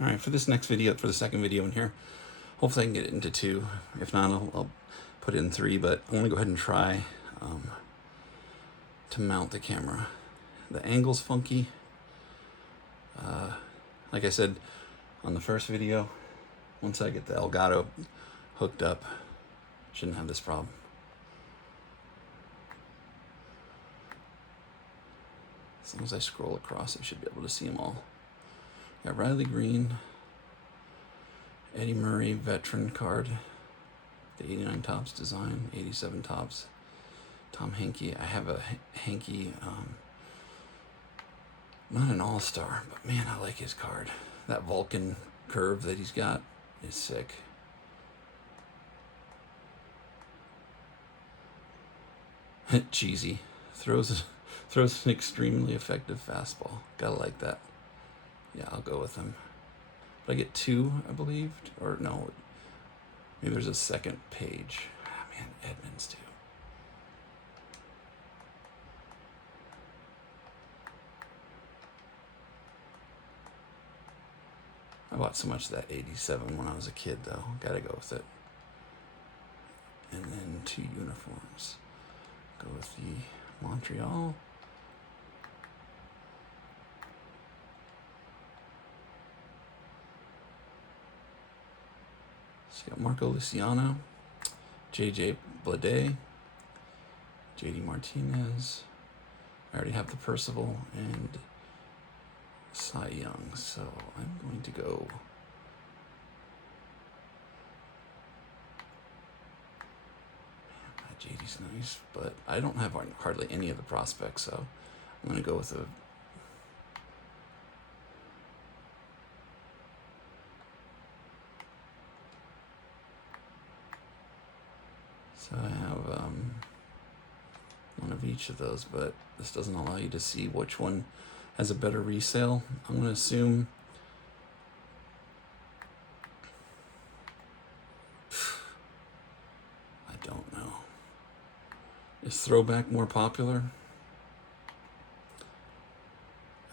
All right, for this next video, for the second video in here, hopefully I can get it into 2. If not, I'll put it in 3, but I'm gonna go ahead and try to mount the camera. The angle's funky. Like I said on the first video, once I get the Gato hooked up, shouldn't have this problem. As long as I scroll across, I should be able to see them all. Got Riley Green, Eddie Murray veteran card, the 89 Topps design, 87 Topps, Tom Henke. I have a Henke, not an all-star, but man, I like his card. That Vulcan curve that he's got is sick. Cheesy. Throws an extremely effective fastball. Gotta like that. Yeah, I'll go with him. But I get 2, I believe, or no, maybe there's a second page. Ah, man, Edmonds too. I bought so much of that 87 when I was a kid, though. Gotta go with it. And then 2 uniforms. Go with the Montreal. So you got Marco Luciano, JJ Bleday, JD Martinez. I already have the Percival and Cy Young, so I'm going to go JD's nice, but I don't have hardly any of the prospects, so I'm going to go with a so I have one of each of those, but this doesn't allow you to see which one has a better resale. I'm going to assume I don't know. Is Throwback more popular?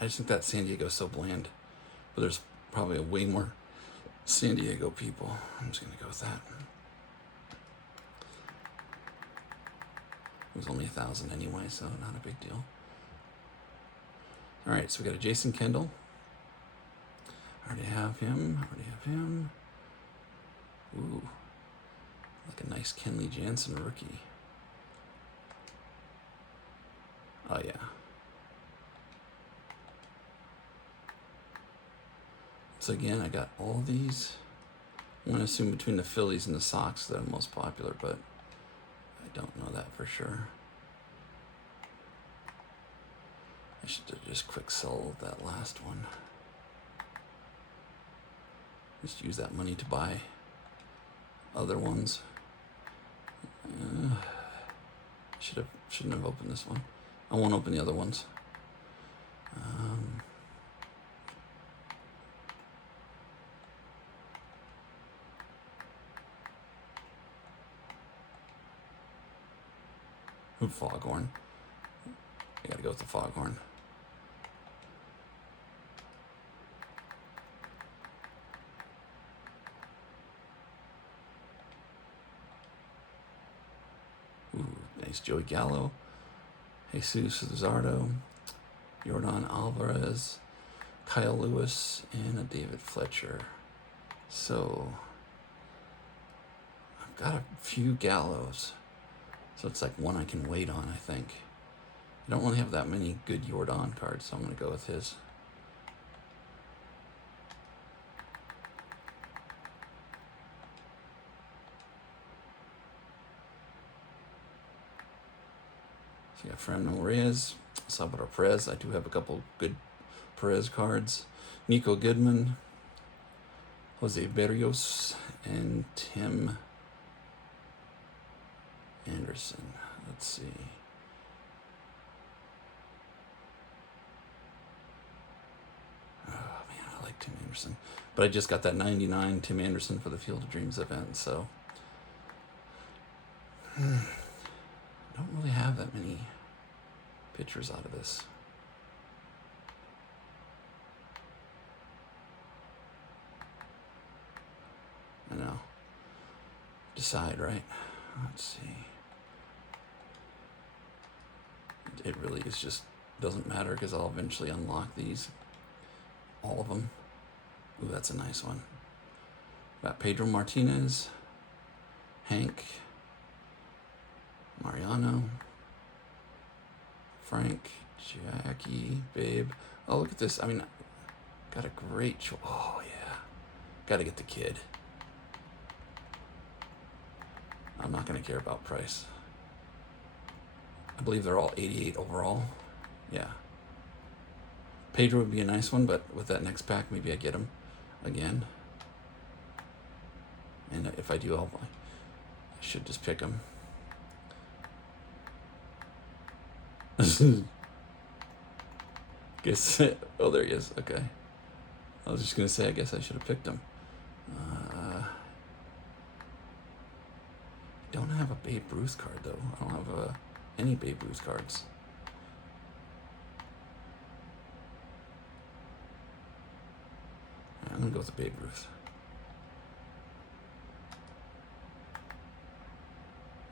I just think that San Diego is so bland, but there's probably a way more San Diego people. I'm just going to go with that. It was only 1,000 anyway, so not a big deal. All right, so we got a Jason Kendall. Already have him. Ooh, like a nice Kenley Jansen rookie. Oh yeah. So again, I got all these. I'm gonna assume between the Phillies and the Sox they're the most popular, but I don't know that for sure. I should have just quick sold that last one. Just use that money to buy other ones. Shouldn't have opened this one. I won't open the other ones. Foghorn. I gotta go with the Foghorn. Ooh, nice Joey Gallo, Jesus Luzardo, Yordan Alvarez, Kyle Lewis, and a David Fletcher. So I've got a few Gallos. So it's like one I can wait on, I think. I don't really have that many good Yordan cards, so I'm going to go with his. So you got Fernando Reyes, Salvador Perez. I do have a couple good Perez cards. Nico Goodman, Jose Berrios, and Tim Anderson. Let's see. Oh man, I like Tim Anderson. But I just got that 99 Tim Anderson for the Field of Dreams event, so I don't really have that many pictures out of this. decide, right? Let's see. It really is just doesn't matter because I'll eventually unlock these, all of them. Ooh, that's a nice one. Got Pedro Martinez, Hank, Mariano, Frank, Jackie, Babe. Oh, look at this. I mean, got a great choice. Oh, yeah. Got to get the kid. I'm not going to care about price. I believe they're all 88 overall. Yeah. Pedro would be a nice one, but with that next pack, maybe I get him again. And if I do, I should just pick him. Guess. Oh, there he is. Okay. I was just gonna say, I guess I should have picked him. Don't have a Babe Ruth card though. I don't have any Babe Ruth cards. I'm gonna go with the Babe Ruth.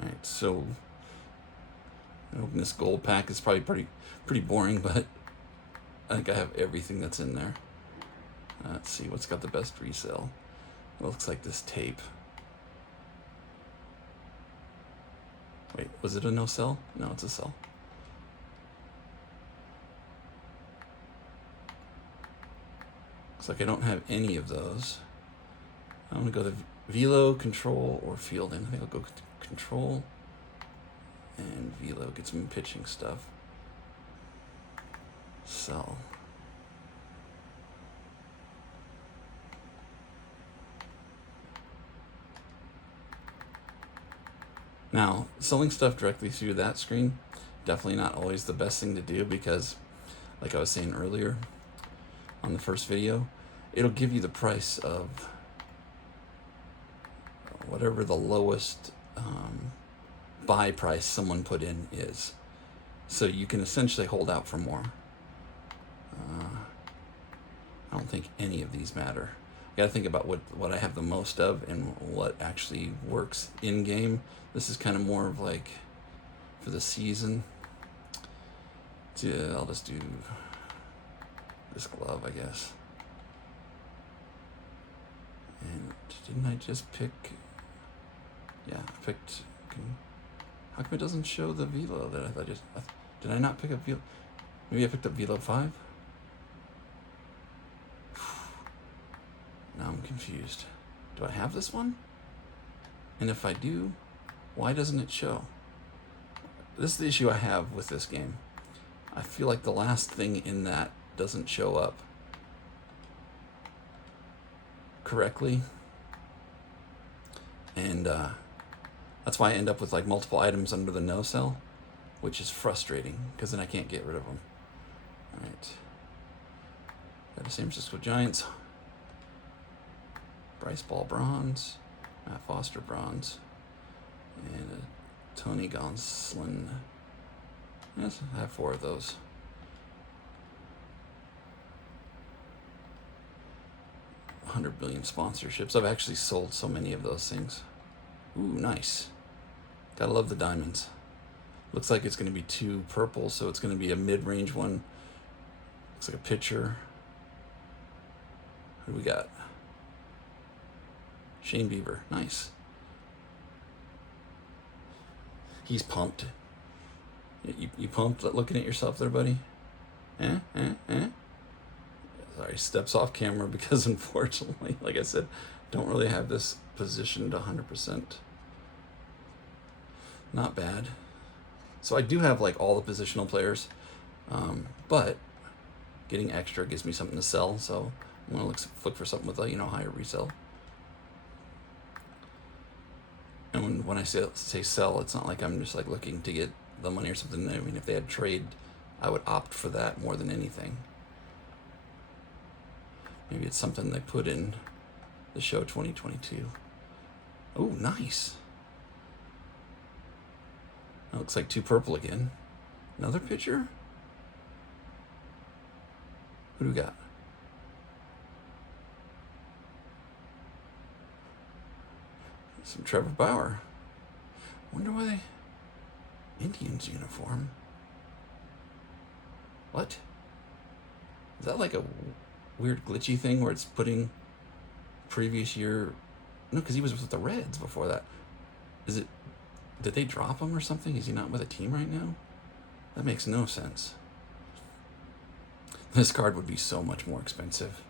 All right, so open this gold pack. It's probably pretty boring, but I think I have everything that's in there. Let's see what's got the best resale. It looks like this tape. Wait, was it a no sell? No, it's a sell. Looks like I don't have any of those. I'm gonna go to velo, control, or fielding. I think I'll go control and velo. Get some pitching stuff. Sell. Now, selling stuff directly through that screen, definitely not always the best thing to do because, like I was saying earlier on the first video, it'll give you the price of whatever the lowest buy price someone put in is. So you can essentially hold out for more. I don't think any of these matter. I gotta think about what I have the most of and what actually works in game. This is kind of more of like for the season. I'll just do this glove, I guess. And didn't I just pick? Yeah, I picked. How come it doesn't show the velo that I thought did I not pick up velo? Maybe I picked up velo 5. Now I'm confused. Do I have this one? And if I do, why doesn't it show? This is the issue I have with this game. I feel like the last thing in that doesn't show up correctly. And that's why I end up with like multiple items under the no sell, which is frustrating because then I can't get rid of them. All right. Got the San Francisco Giants. Bryce Ball bronze, Matt Foster bronze, and Tony Gonsolin. Yes, I have 4 of those. $100 billion sponsorships. I've actually sold so many of those things. Ooh, nice. Gotta love the diamonds. Looks like it's going to be 2 purple, so it's going to be a mid-range one. Looks like a pitcher. Who do we got? Shane Bieber. Nice. He's pumped. You pumped looking at yourself there, buddy? Sorry, steps off camera because unfortunately, like I said, don't really have this positioned 100%. Not bad. So I do have like all the positional players, but getting extra gives me something to sell. So I'm gonna look for something with a higher resale. And when I say sell, it's not like I'm just like looking to get the money or something. I mean, if they had trade, I would opt for that more than anything. Maybe it's something they put in the show 2022. Oh, nice. That looks like 2 purple again. Another pitcher? Who do we got? Some Trevor Bauer. Wonder why they... Indians uniform. What? Is that like a weird glitchy thing where it's putting previous year... No, because he was with the Reds before that. Is it... Did they drop him or something? Is he not with a team right now? That makes no sense. This card would be so much more expensive.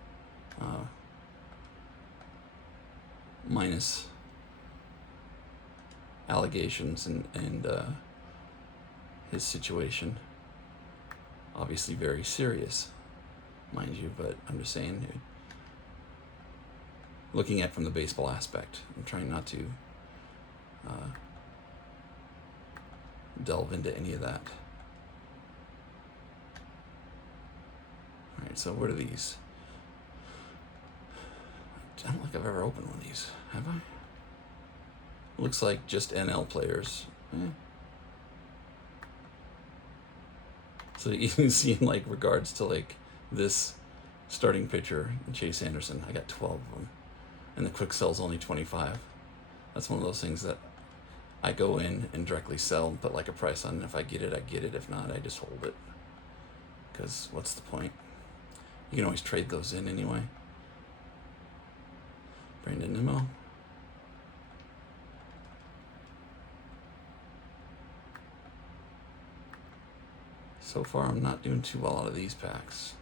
Minus allegations and his situation. Obviously very serious, mind you, but I'm just saying, looking at it from the baseball aspect, I'm trying not to delve into any of that. Alright, so what are these? I don't think I've ever opened one of these, have I? Looks like just NL players. So you can see in like regards to like this starting pitcher, Chase Anderson, I got 12 of them. And the quick sell's only 25. That's one of those things that I go in and directly sell and put like a price on, and if I get it, I get it. If not, I just hold it. Because what's the point? You can always trade those in anyway. Brandon Nimmo. So far, I'm not doing too well out of these packs.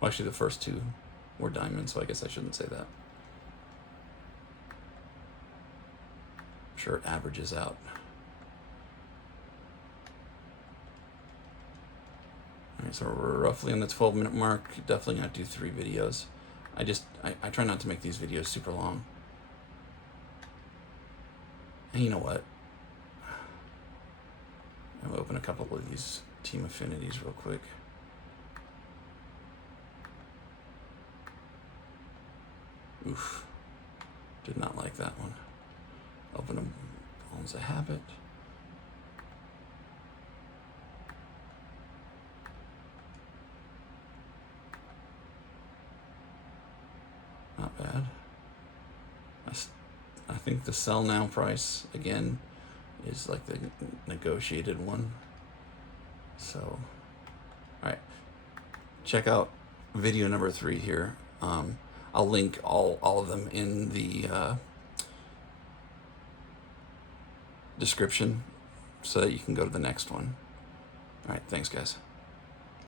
Well, actually, the first two were diamonds, so I guess I shouldn't say that. I'm sure it averages out. Alright, so we're roughly on the 12-minute mark. Definitely gonna do 3 videos. I try not to make these videos super long. And you know what? I'll open a couple of these team affinities real quick. Oof. Did not like that one. Open them. Owns a habit. Not bad. I think the sell now price, again, is like the negotiated one. So, alright. Check out video number 3 here. I'll link all of them in the description so that you can go to the next one. Alright, thanks guys.